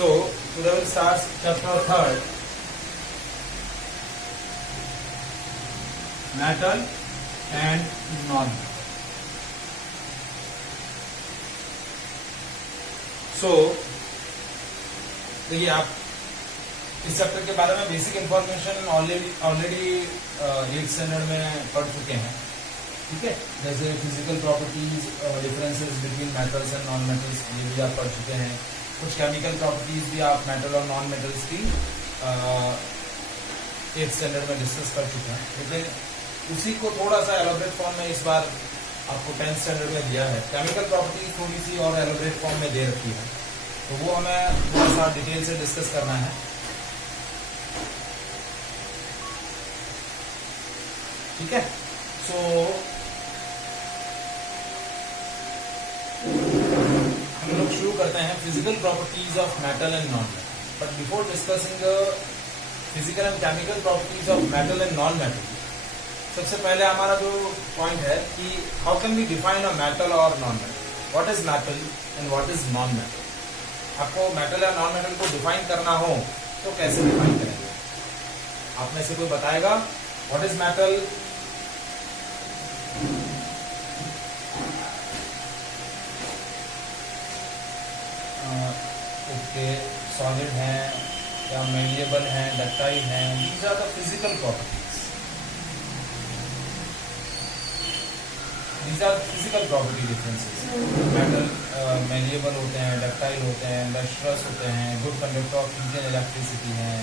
So today we'll start chapter 3rd, metal and non-metal. So देखिए आप इस chapter के बारे में basic information already 8th standard में पढ़ चुके हैं, ठीक है। जैसे physical properties, differences between metals and non metals, ये भी आप पढ़ चुके हैं। कुछ केमिकल प्रॉपर्टीज भी आप मेटल और नॉन मेटल्स की 8th स्टैंडर्ड में डिस्कस कर चुके हैं, लेकिन उसी को थोड़ा सा एलोबरेट फॉर्म में इस बार आपको 10th स्टैंडर्ड में दिया है। केमिकल प्रॉपर्टीज थोड़ी सी और एलोबरेट फॉर्म में दे रखी है, तो वो हमें थोड़ा सा डिटेल से डिस्कस करना है, ठीक है। सो हम लोग शुरू करते हैं physical properties of metal and non metal. But before discussing the physical and chemical properties of metal and non metal, सबसे पहले हमारा जो पॉइंट है कि how can we define a metal और non metal, what is metal and what is non metal. आपको metal या non metal को डिफाइन करना हो तो कैसे डिफाइन करेंगे? आप में से कोई बताएगा what is metal? Okay, solid है या मेलिएबल है, डक्टाइल है, these are the physical properties. These are physical property differences. Metal malleable होते हैं, डक्टाइल होते हैं, लस्ट्रस होते हैं, good conductor of heat and electricity है,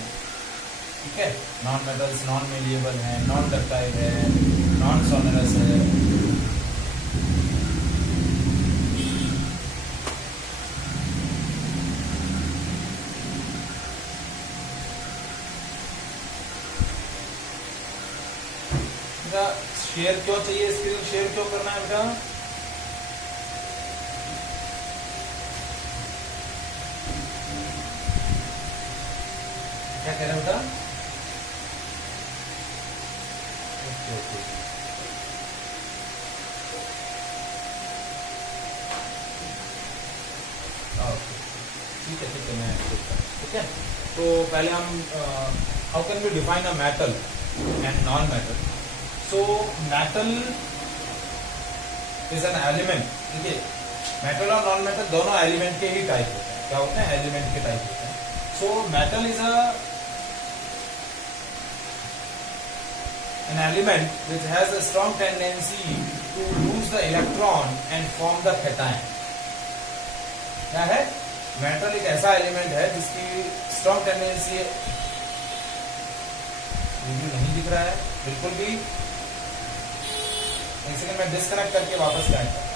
ठीक है। नॉन मेटल्स नॉन मेलिएबल है, नॉन डक्टाइल है, नॉन सोनरस है। शेयर क्यों चाहिए? स्क्रीन शेयर क्यों करना है बेटा? क्या कह रहे हैं बेटा? ओके ओके, ठीक है ठीक है, मैं ठीक है। तो पहले हम how can we define a metal and non metal. So metal is an element, ठीक है। मेटल और नॉन मेटल दोनों एलिमेंट के ही टाइप होते हैं। क्या होते हैं? एलिमेंट के टाइप होते हैं। सो metal is an element which has a strong tendency to lose the electron and form the cation. क्या है? मेटल एक ऐसा एलिमेंट है जिसकी स्ट्रॉन्ग टेंडेंसी है। वीडियो नहीं दिख रहा है बिल्कुल भी। एक सेकंड में डिस्कनेक्ट करके वापस कनेक्ट करता हूं।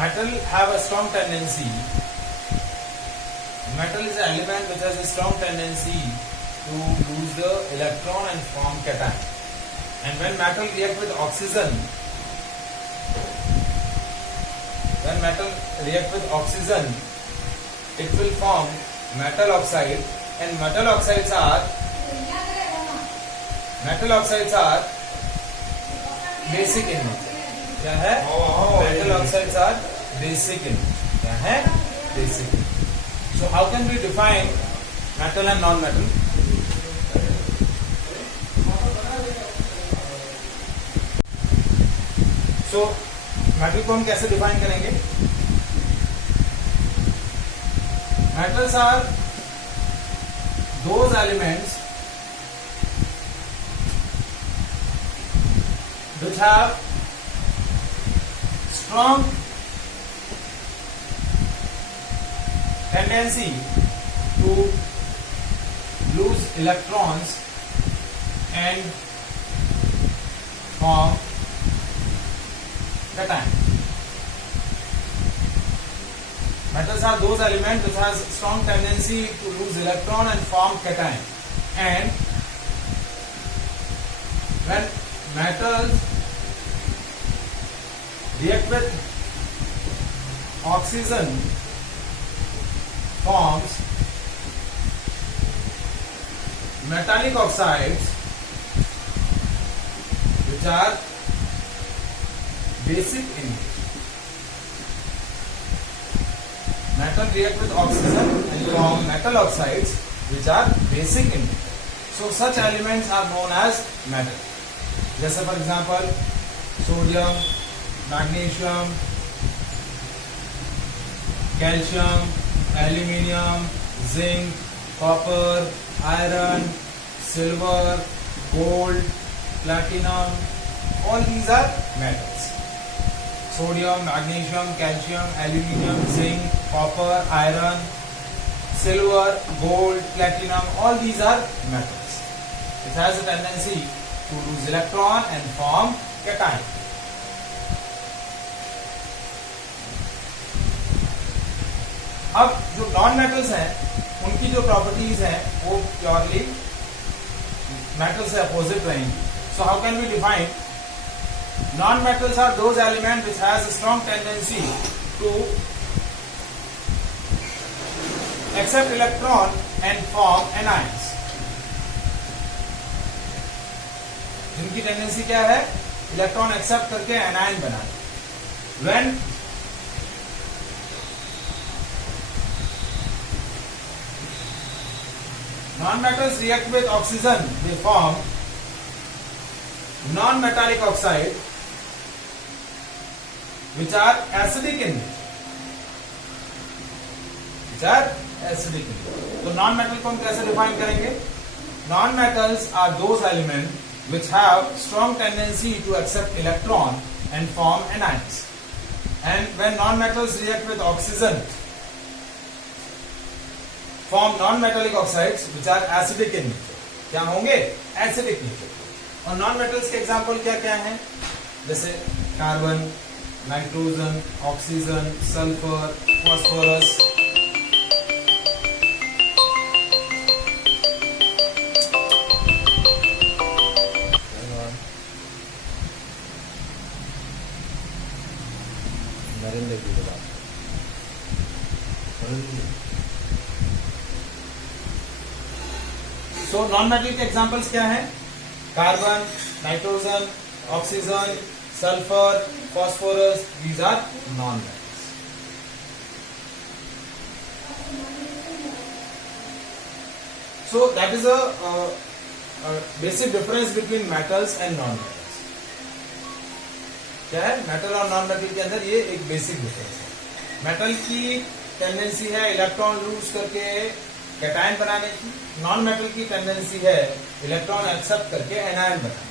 Metal have a strong tendency. Metal is an element which has a strong tendency to lose the electron and form cation. And when metal react with oxygen, it will form metal oxide, and metal oxides are basic in nature. क्या है? Metal oxides are basic in. क्या है? Basic. So how can we define metal and non metal? So metal को हम कैसे define करेंगे? Metals are those elements which have strong tendency to lose electrons and form cation. Metals are those elements which has strong tendency to lose electron and form cation, and when metals react with oxygen forms metallic oxides which are basic in nature. Metal react with oxygen and form metal oxides which are basic in nature. So such elements are known as metal. जैसे for example sodium, magnesium, calcium, aluminium, zinc, copper, iron, silver, gold, platinum, all these are metals. Sodium, magnesium, calcium, aluminium, zinc, copper, iron, silver, gold, platinum, all these are metals. It has a tendency to lose electron and form cation. अब जो non metals हैं उनकी जो properties हैं वो purely metal से opposite रहेंगी. So how can we define non-metals are those elements which has a strong tendency to accept electron and form anions. जिनकी टेंडेंसी क्या है? इलेक्ट्रॉन एक्सेप्ट करके anion banana. When non-metals react with oxygen, they form non-metallic oxide which are acidic in nature. तो non metal को हम कैसे define करेंगे? Non metals are those element which have strong tendency to accept electron and form anions. And when non-metals react with oxygen, form non-metallic oxides which are acidic in nature. क्या होंगे? Acidic nature. और non-metals के example क्या क्या हैं? जैसे carbon, nitrogen, oxygen, sulphur, phosphorus. Narendra ji के बात. सो नॉन मेटल के एग्जाम्पल्स क्या हैं? Carbon, nitrogen, oxygen, sulphur, phosphorus, these are non-metals. So that is a basic difference between metals and non-metals. क्या है? मेटल और नॉन मेटल के अंदर ये एक बेसिक डिफरेंस है. मेटल की टेंडेंसी है इलेक्ट्रॉन लूज करके कैटायन बनाने की. नॉन मेटल की टेंडेंसी है इलेक्ट्रॉन एक्सेप्ट करके एनायन बनाने.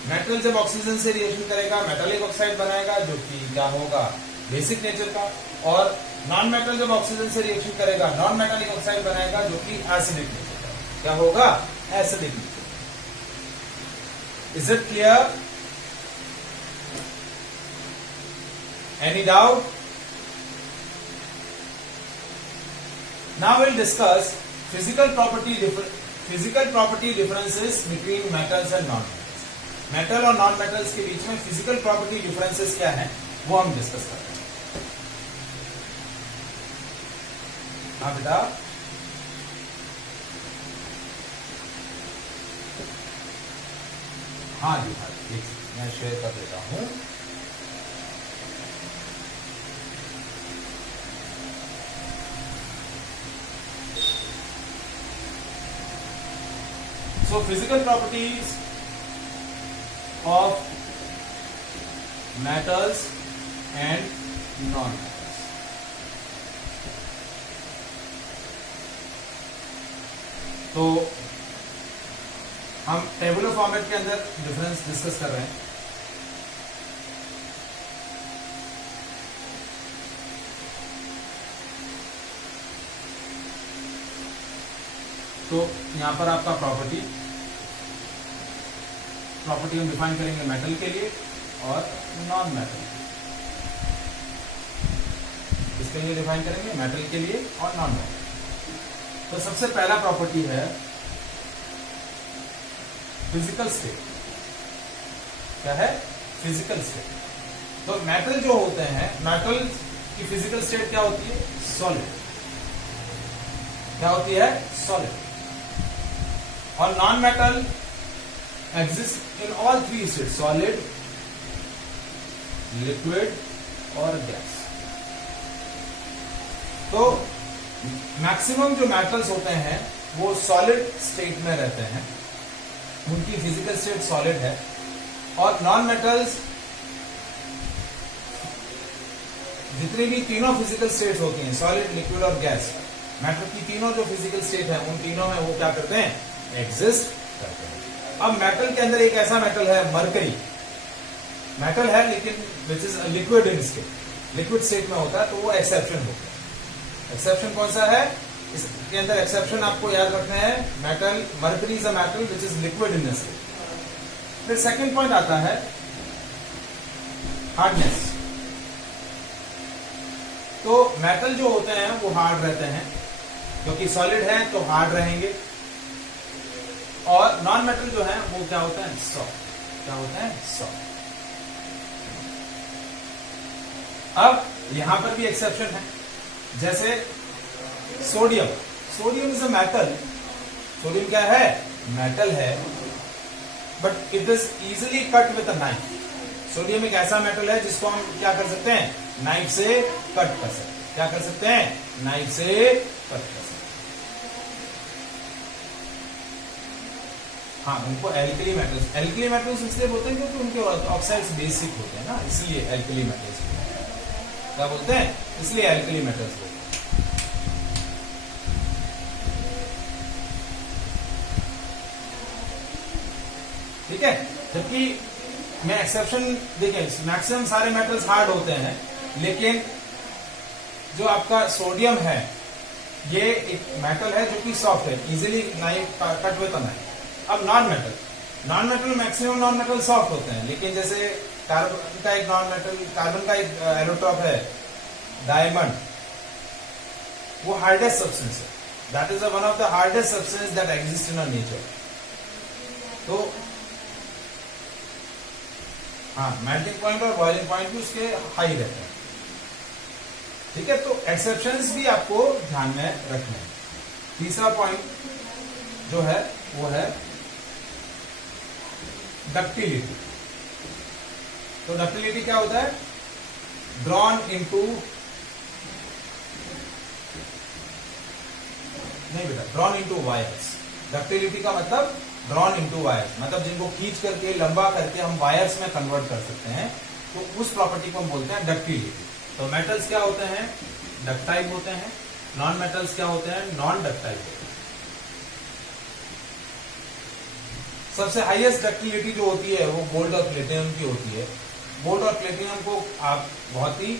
मेटल जब ऑक्सीजन से रिएक्शन करेगा मेटालिक ऑक्साइड बनाएगा जो कि क्या होगा? बेसिक नेचर का. और नॉन मेटल जब ऑक्सीजन से रिएक्शन करेगा नॉन मेटालिक ऑक्साइड बनाएगा जो कि एसिडिक नेचर का. क्या होगा? Acidic nature. Is it clear? Any doubt? Now will discuss physical property differences between metals and non. Metal और नॉन मेटल्स के बीच में फिजिकल प्रॉपर्टी डिफरेंसेस क्या हैं वो हम डिस्कस कर रहे हैं. हाँ बेटा, हाँ जी हाँ जी, मैं शेयर कर देता हूं. So physical properties of metals and non-metals. तो हम टेबुलर फॉर्मेट के अंदर डिफरेंस डिस्कस कर रहे हैं. तो यहां पर आपका प्रॉपर्टी हम डिफाइन करेंगे मेटल के लिए और नॉन मेटल. इसके लिए डिफाइन करेंगे मेटल के लिए और नॉन मेटल. तो सबसे पहला प्रॉपर्टी है फिजिकल स्टेट क्या है? Physical state. तो मेटल जो होते हैं, मेटल की फिजिकल स्टेट क्या होती है? सॉलिड। क्या होती है? सॉलिड। और non metal exist in all three state, solid, liquid और गैस। तो मैक्सिमम जो मेटल्स होते हैं वो सॉलिड स्टेट में रहते हैं, उनकी फिजिकल स्टेट सॉलिड है। और नॉन मेटल्स जितनी भी तीनों फिजिकल स्टेट्स होती हैं, सॉलिड, लिक्विड और गैस, मेटल की तीनों जो फिजिकल स्टेट है उन तीनों में वो क्या करते हैं? एग्जिस्ट करते हैं। अब मेटल के अंदर एक ऐसा मेटल है मरकरी, मेटल है लेकिन which is liquid in state, liquid state में होता है, तो वो एक्सेप्शन होता है। एक्सेप्शन कौन सा है? इसके अंदर एक्सेप्शन आपको याद रखना है, metal, mercury is a metal which is liquid in state. फिर सेकंड पॉइंट आता है हार्डनेस। तो मेटल जो होते हैं वो हार्ड रहते हैं, क्योंकि सॉलिड है तो हार्ड रहेंगे। और नॉन मेटल जो है वो क्या होता है? सॉफ्ट। क्या होता है? सॉफ्ट। अब यहां पर भी एक्सेप्शन है, जैसे sodium. Sodium is a metal. Sodium क्या है? मेटल है, but it is easily cut with a knife. Sodium एक ऐसा मेटल है जिसको हम क्या कर सकते हैं? नाइफ से कट कर सकते हैं। क्या कर सकते हैं? नाइफ से कट कर सकते हैं। हाँ, उनको एल्कली मेटल्स, एल्कली मेटल्स इसलिए बोलते हैं क्योंकि उनके ऑक्साइड्स बेसिक होते हैं ना, इसलिए एल्कली मेटल्स क्या बोलते हैं, इसलिए एल्कली मेटल्स बोलते हैं। ठीक है, जबकि मैं एक्सेप्शन देखें, मैक्सिमम सारे मेटल्स हार्ड होते हैं, लेकिन जो आपका सोडियम है ये एक मेटल है जो कि सॉफ्ट है, easily knife cut with a knife. अब non metal, non metal maximum non metal soft होते हैं, लेकिन जैसे कार्बन का एक नॉन मेटल, कार्बन का एक एलोट्रॉप है, डायमंड, वो हार्डेस्ट सब्सटेंस है, that is one of the hardest substance that exist in our nature. तो हाँ, मेल्टिंग पॉइंट और बॉइलिंग पॉइंट भी उसके हाई रहते हैं। ठीक है, तो एक्सेप्शंस भी आपको ध्यान में रखने हैं। तीसरा पॉइंट जो है वो है डक्टिलिटी। तो डक्टिलिटी क्या होता है? ड्रॉन इनटू, नहीं बेटा, ड्रॉन इनटू वायर्स। डक्टिलिटी का मतलब ड्रॉन इनटू वायर्स, मतलब जिनको खींच करके, लंबा करके हम वायर्स में कन्वर्ट कर सकते हैं, तो उस प्रॉपर्टी को हम बोलते हैं डक्टिलिटी। तो मेटल्स क्या होते हैं? डक्टाइल होते हैं। नॉन मेटल्स क्या होते हैं? नॉन डक्टाइल होते हैं। सबसे हाईएस्ट डक्टिलिटी जो होती है वो गोल्ड और प्लेटिनम की होती है। गोल्ड और प्लेटिनम को आप बहुत ही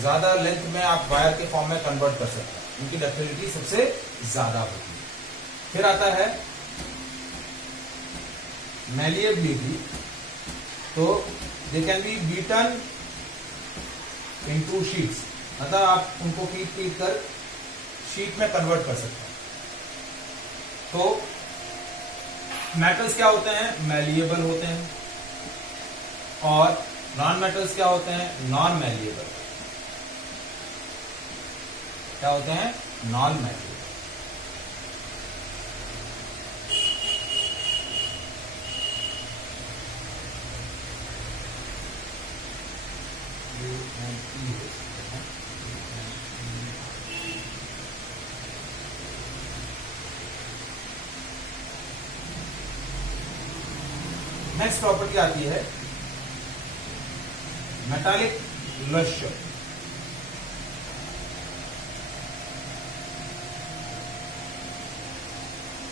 ज्यादा लेंथ में आप वायर के फॉर्म में कन्वर्ट कर सकते हैं, उनकी डक्टिलिटी सबसे ज्यादा होती है। फिर आता है मैलिएबिलिटी। तो they can be beaten into sheets, मतलब आप उनको पीट कर शीट में कन्वर्ट कर सकते हैं। तो मेटल्स क्या होते हैं? मैलिएबल होते हैं। और नॉन मेटल्स क्या होते हैं? Non malleable. क्या होते हैं? Non malleable. नेक्स्ट प्रॉपर्टी आती है मेटालिक लस्टर।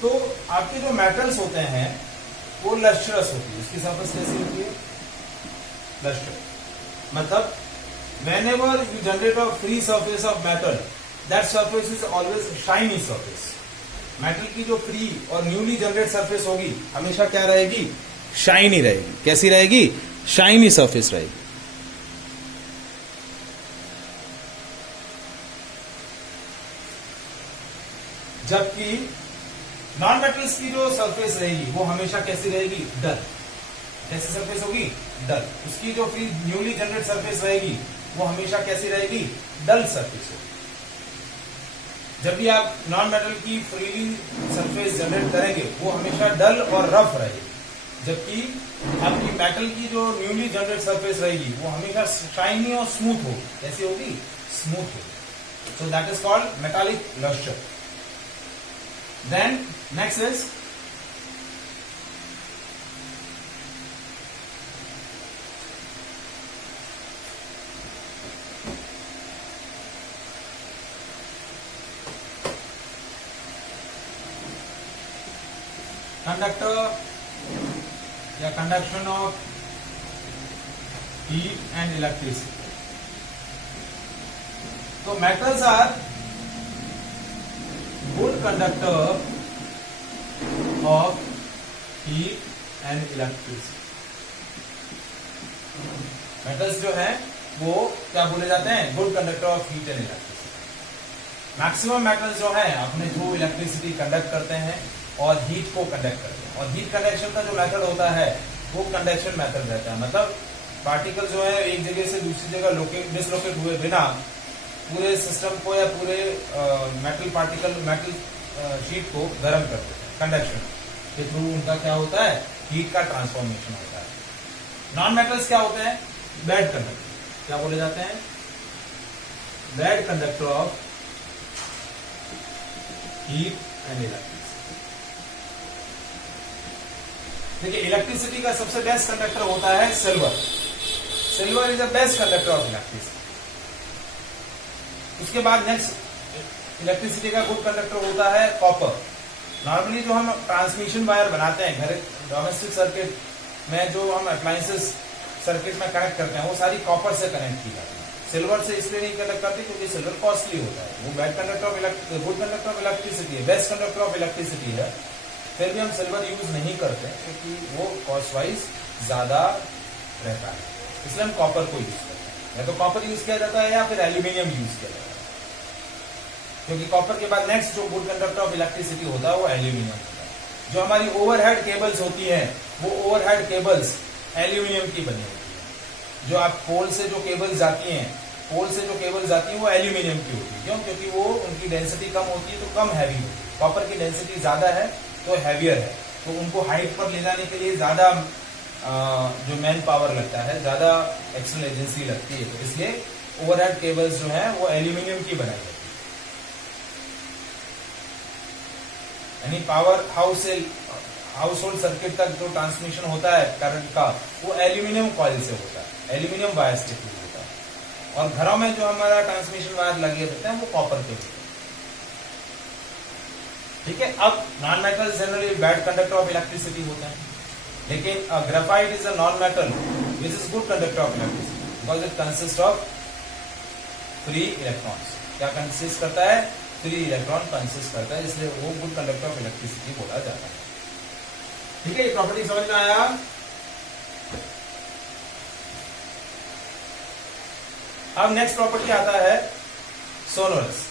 तो आपके जो मेटल्स होते हैं वो लस्ट्रस होती है, उसकी सरफेस कैसी होती है? लस्टर। मतलब whenever you generate a free surface of metal, that surface is always shiny surface. Metal की जो फ्री और न्यूली जनरेट सरफेस होगी हमेशा क्या रहेगी? शाइनी रहेगी। कैसी रहेगी? शाइनी सरफेस रहेगी। जबकि नॉन मेटल्स की जो सरफेस रहेगी वो हमेशा कैसी रहेगी, डल। कैसी सरफेस होगी, डल। उसकी जो फ्री न्यूली जनरेट सरफेस रहेगी वो हमेशा कैसी रहेगी, डल सरफेस होगी। जब भी आप नॉन मेटल की फ्रीली सरफेस जनरेट करेंगे वो हमेशा डल और रफ रहेगी, जबकि आपकी मेटल की जो न्यूली जनरेट सरफेस रहेगी वो हमेशा शाइनी और स्मूथ होगी। कैसी होगी, स्मूथ होगी। So that is called metallic lustre. Then next is conductor या conduction of heat and electricity. So metals are good conductor of heat and electricity. metals जो है वो क्या बोले जाते हैं, good conductor of heat and electricity. Maximum metals जो है अपने थ्रू इलेक्ट्रिसिटी कंडक्ट करते हैं और हीट को कंडक्ट करते हैं। और हीट कंडक्शन का जो मेथड होता है वो कंडक्शन मेथड रहता है, मतलब पार्टिकल जो है एक जगह से दूसरी जगह डिसलोकेट हुए बिना पूरे सिस्टम को या पूरे मेटल पार्टिकल मेटल शीट को गर्म करते हैं। कंडक्शन के थ्रू उनका क्या होता है, हीट का ट्रांसफॉर्मेशन होता है। नॉन मेटल्स क्या होते हैं, बैड कंडक्टर। क्या बोले जाते हैं, bad conductor of heat and electricity. देखिए इलेक्ट्रिसिटी का सबसे बेस्ट कंडक्टर होता है silver. Silver is the best conductor of electricity. उसके बाद नेक्स्ट इलेक्ट्रिसिटी का गुड कंडक्टर होता है कॉपर। नॉर्मली जो हम ट्रांसमिशन वायर बनाते हैं घर डोमेस्टिक सर्किट में, जो हम अप्लायंसेस सर्किट में कनेक्ट करते हैं वो सारी कॉपर से कनेक्ट की जाती है। सिल्वर से इसलिए नहीं कनेक्ट करते क्योंकि सिल्वर कॉस्टली होता है। वो bad conductor of good conductor of electricity है, बेस्ट कंडक्टर ऑफ इलेक्ट्रिसिटी है, फिर भी हम सिल्वर यूज नहीं करते क्योंकि वो कॉस्ट वाइज ज्यादा रहता है, इसलिए हम कॉपर को यूज करते हैं। या तो कॉपर यूज किया जाता है या फिर एल्यूमिनियम यूज किया जाता है, क्योंकि कॉपर के बाद नेक्स्ट जो गुड कंडक्टर ऑफ इलेक्ट्रिसिटी होता है वो एल्यूमिनियम होता है। जो हमारी ओवरहेड केबल्स होती हैं वो ओवरहेड केबल्स एल्यूमिनियम की बनी होती है। जो आप पोल से जो केबल्स जाती हैं, पोल से जो केबल्स जाती हैं वो एल्यूमिनियम की होती है। क्यों, क्योंकि वो उनकी डेंसिटी कम होती है तो कम हैवी होती है। कॉपर की डेंसिटी ज्यादा है तो हैवियर है, तो उनको हाइट पर ले जाने के लिए ज्यादा जो मैन पावर लगता है, ज्यादा एक्सटर्नल एजेंसी लगती है, तो इसलिए ओवरहेड केबल्स जो है वो एल्यूमिनियम की बनाई जाती है। यानी पावर हाउस होल्ड सर्किट तक जो ट्रांसमिशन होता है करंट का वो एल्यूमिनियम कॉइल से होता है, एल्यूमिनियम वायर्स के थ्रू होता है। और घरों में जो हमारा ट्रांसमिशन वायर लगे रहते हैं वो कॉपर के होते हैं। ठीक है। अब non metal generally bad conductor of electricity होते हैं, लेकिन graphite is a non metal which is good conductor of electricity because it consist of free electrons. क्या कंसिस्ट करता है, फ्री इलेक्ट्रॉन कंसिस्ट करता है, इसलिए वो गुड कंडक्टर ऑफ इलेक्ट्रिसिटी बोला जाता है। ठीक है, ये प्रॉपर्टी समझ में आया। अब नेक्स्ट प्रॉपर्टी आता है सोनोरस।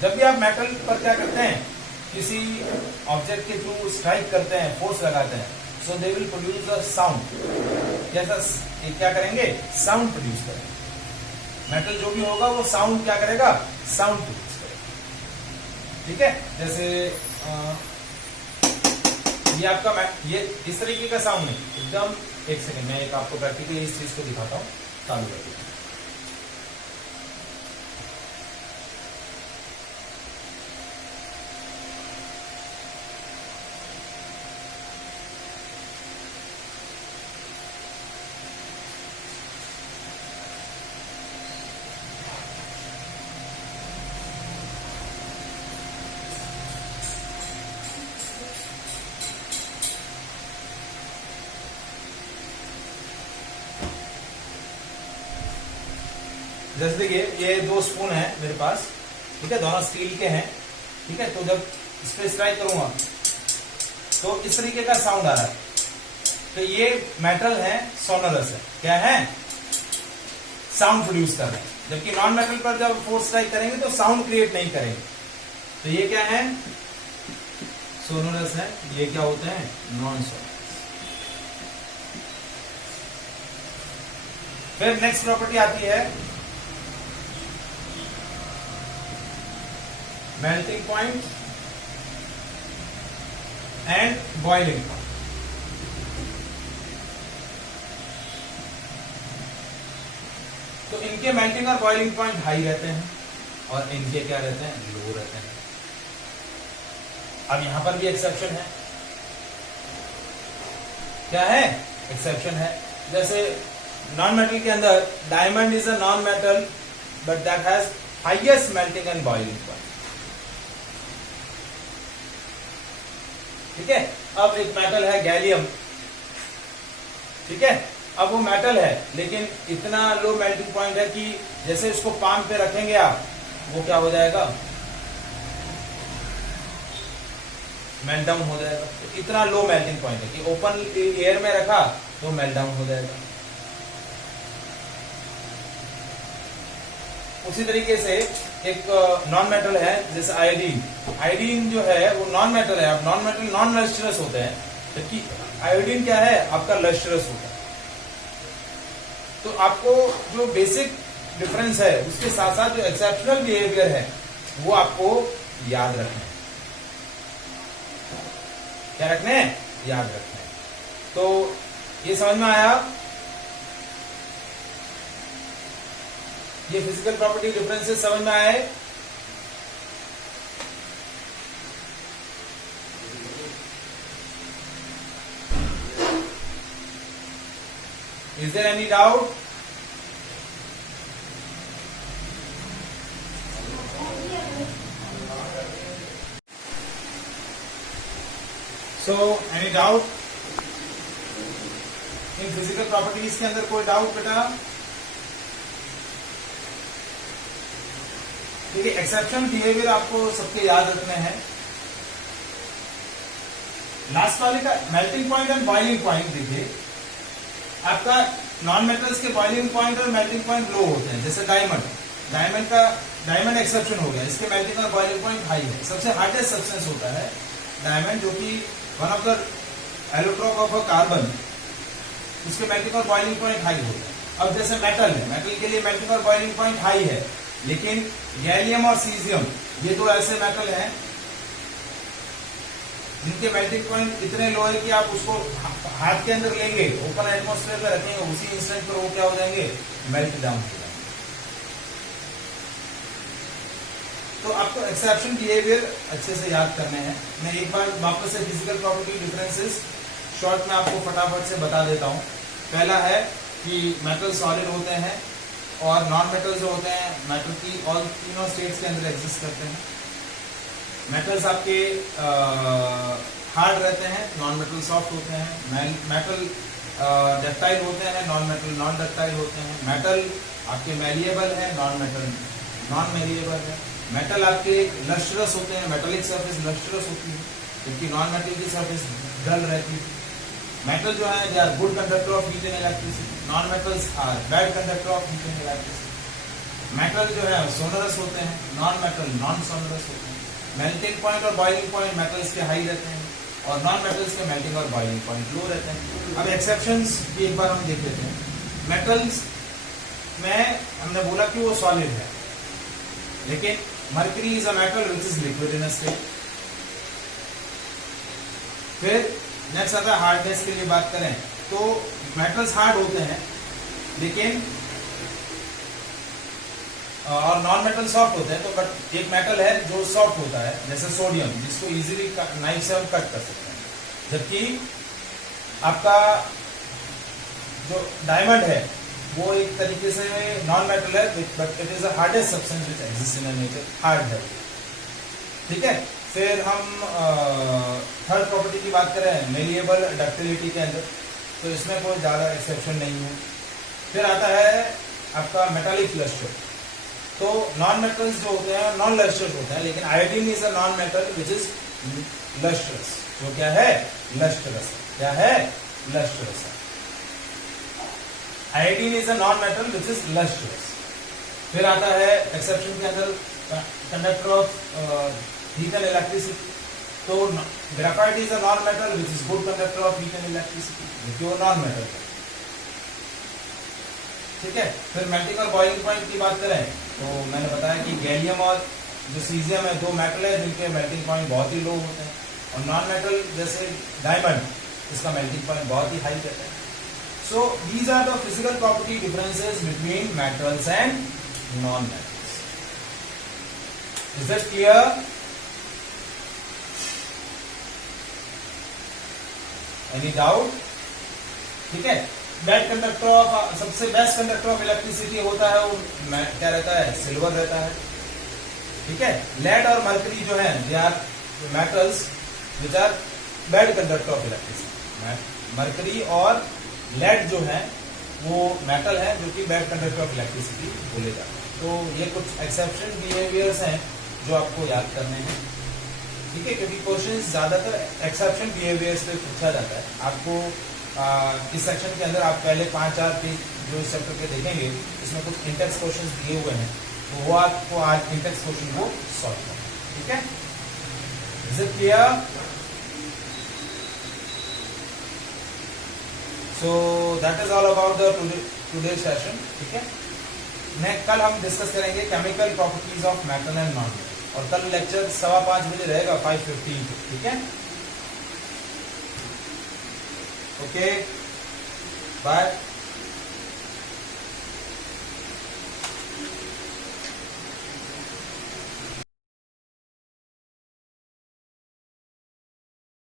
जब भी आप मेटल पर क्या करते हैं, किसी ऑब्जेक्ट के थ्रू स्ट्राइक करते हैं, फोर्स लगाते हैं, so they will produce a sound. जैसा क्या करेंगे, साउंड प्रोड्यूस करेंगे। मेटल जो भी होगा वो साउंड क्या करेगा, साउंड प्रोड्यूस करेगा। ठीक है, जैसे ये आपका ये इस तरीके का साउंड नहीं, एकदम एक सेकंड मैं एक आपको प्रैक्टिकली इस चीज को दिखाता हूँ, चालू करके। जैसे देखिए ये 2 स्पून है मेरे पास, ठीक है, दोनों स्टील के हैं। ठीक है, तो जब इस पे स्ट्राइक करूंगा तो इस तरीके का साउंड आ रहा है। तो ये मेटल है, सोनरस है, क्या है, साउंड प्रोड्यूस कर रहे हैं, जबकि नॉन मेटल पर जब फोर्स स्ट्राइक करेंगे तो साउंड क्रिएट नहीं करेंगे। तो ये क्या है, सोनरस है, ये क्या होते हैं, नॉन सोनरस। फिर नेक्स्ट प्रॉपर्टी आती है melting point and boiling point. तो इनके मेल्टिंग और बॉइलिंग पॉइंट हाई रहते हैं और इनके क्या रहते हैं, लो रहते हैं। अब यहां पर भी एक्सेप्शन है, क्या है, एक्सेप्शन है। जैसे नॉन मेटल के अंदर diamond is a non metal but that has highest melting and boiling point. ठीक है, अब एक मेटल है गैलियम, ठीक है, अब वो मेटल है लेकिन इतना लो मेल्टिंग पॉइंट है कि जैसे इसको पाम पे रखेंगे आप, वो क्या हो जाएगा, मेल्ट डाउन हो जाएगा। तो इतना लो मेल्टिंग पॉइंट है कि ओपन एयर में रखा तो मेल्ट डाउन हो जाएगा। उसी तरीके से एक नॉन मेटल है जैसे आयोडीन। आयोडीन जो है वो नॉन मेटल है। अब नॉन मेटल नॉन लस्ट्रस होते हैं, जबकि आयोडीन क्या है, आपका लस्ट्रस होता है। तो आपको जो बेसिक डिफरेंस है उसके साथ साथ जो एक्सेप्शनल बिहेवियर है वो आपको याद रखना है। क्या रखने हैं, याद रखना है। तो ये समझ में आया, ये फिजिकल प्रॉपर्टी डिफरेंसेस समझ में आए। Is there any doubt? So, any doubt? In physical properties के अंदर कोई डाउट बेटा? देखिए, एक्सेप्शन बिहेवियर आपको सबके याद रखने हैं। लास्ट वाले का melting point and boiling point देखिए, आपका नॉन मेटल्स के बॉइलिंग पॉइंट और मेल्टिंग पॉइंट लो होते हैं। जैसे डायमंड एक्सेप्शन हो गया, इसके मेल्टिंग और बॉइलिंग पॉइंट हाई है। सबसे हार्डेस्ट सब्सटेंस होता है डायमंड, जो कि one of the allotrope of a carbon, इसके मेल्टिंग और बॉइलिंग पॉइंट हाई होता है। अब जैसे मेटल है, मेटल के लिए मेल्टिंग और बॉइलिंग पॉइंट हाई है, लेकिन गैलियम और सीजियम ये दो ऐसे मेटल हैं जिनके मेल्टिंग पॉइंट इतने लो है कि आप उसको हाथ के अंदर लेंगे, ओपन एटमॉस्फेयर में रखेंगे, उसी इंस्टेंट पर वो क्या हो जाएंगे, मेल्ट डाउन हो जाएंगे। तो आपको एक्सेप्शन बिहेवियर अच्छे से याद करने हैं। मैं एक बार वापस से फिजिकल प्रॉपर्टी डिफरेंसेस शॉर्ट में आपको फटाफट से बता देता हूं। पहला है कि मेटल सॉलिड होते हैं और नॉन मेटल जो होते हैं मेटल की ऑल तीनों स्टेट्स के अंदर एग्जिस्ट करते हैं। मेटल्स आपके हार्ड रहते हैं, नॉन मेटल सॉफ्ट होते हैं। मेटल डक्टाइल होते हैं, नॉन मेटल नॉन डक्टाइल होते हैं। मेटल आपके मैलिएबल है, नॉन मेटल नॉन मैलिएबल है। मेटल आपके लस्ट्रस होते हैं, मेटेलिक सरफेस लस्ट्रस होती है, क्योंकि नॉन मेटल की सरफेस डल रहती है। मेटल जो है they are good conductor of heat and electricity, non metals are bad conductor of heat and electricity. Metal जो है सोनरस होते हैं, नॉन मेटल नॉन सोनरस होते हैं। मेल्टिंग पॉइंट और बॉइलिंग पॉइंट मेटल्स के हाई रहते हैं और नॉन मेटल्स के मेल्टिंग और बॉइलिंग पॉइंट लो रहते हैं। अब एक्सेप्शंस भी एक बार हम देख लेते हैं। मेटल्स में हमने बोला कि वो सॉलिड है, लेकिन mercury is a metal which is liquid in a state. फिर नेक्स्ट आता है हार्डनेस के लिए बात करें तो मेटल्स हार्ड होते हैं, लेकिन और नॉन मेटल सॉफ्ट होते हैं। तो बट एक मेटल है जो सॉफ्ट होता है, जैसे सोडियम, जिसको इजीली नाइफ से हम कट कर सकते हैं। जबकि आपका जो डायमंड है वो एक तरीके से नॉन मेटल है, but it is the hardest substance which exist in nature, hard है। ठीक है, फिर हम थर्ड प्रॉपर्टी की बात करें मेलिएबल डक्टिलिटी के अंदर, तो इसमें कोई ज्यादा एक्सेप्शन नहीं है। फिर आता है आपका मेटालिक लस्टर। तो नॉन मेटल्स जो होते हैं नॉन लस्टर्स होते हैं, लेकिन iodine is a non metal which is lustrous. जो क्या है, लस्टरस। क्या है, लस्ट्रस है। Iodine is a non metal which is lustrous. फिर आता है एक्सेप्शन के अंदर conductor of heat and electricity. तो graphite is a non metal which is good conductor of heat and electricity, क्योंकि वो नॉन मेटल है। ठीक है। फिर मेल्टिंग और बॉइलिंग पॉइंट की बात करें तो मैंने बताया कि गैलियम और जो सीजियम है दो मेटल है जिनके मेल्टिंग पॉइंट बहुत ही लो होते हैं, और नॉन मेटल जैसे डायमंड इसका मेल्टिंग पॉइंट बहुत ही हाई रहता है। So these are the physical property differences between metals and non metals. Is that clear? Any doubt? ठीक है। बेस्ट कंडक्टर ऑफ सबसे बेस्ट कंडक्टर ऑफ इलेक्ट्रिसिटी होता है वो क्या रहता है? सिल्वर रहता है। ठीक है। लेड और मरकरी जो है they are metals which are bad conductor of electricity. Mercury और लेड जो है वो मेटल है जो कि बैड कंडक्टर ऑफ इलेक्ट्रिसिटी बोले जाते हैं। तो ये कुछ एक्सेप्शन बिहेवियर्स हैं जो आपको याद करने हैं। ठीक है, क्योंकि क्वेश्चंस ज्यादातर एक्सेप्शन बिहेवियर्स पे पूछा जाता है। आपको इस सेक्शन के अंदर आप पहले 5-4 पेज जो इस चैप्टर के देखेंगे इसमें कुछ इंटेक्स क्वेश्चंस दिए हुए हैं, तो वो आपको आज इंटेक्स क्वेश्चन को सॉल्व करना है। ठीक है, is it clear? So that is all about the today session. ठीक है, नेक्स्ट कल हम डिस्कस करेंगे chemical properties of metal and non metal, और कल लेक्चर 5:15 बजे रहेगा 5:15। ठीक है, ओके, बाय।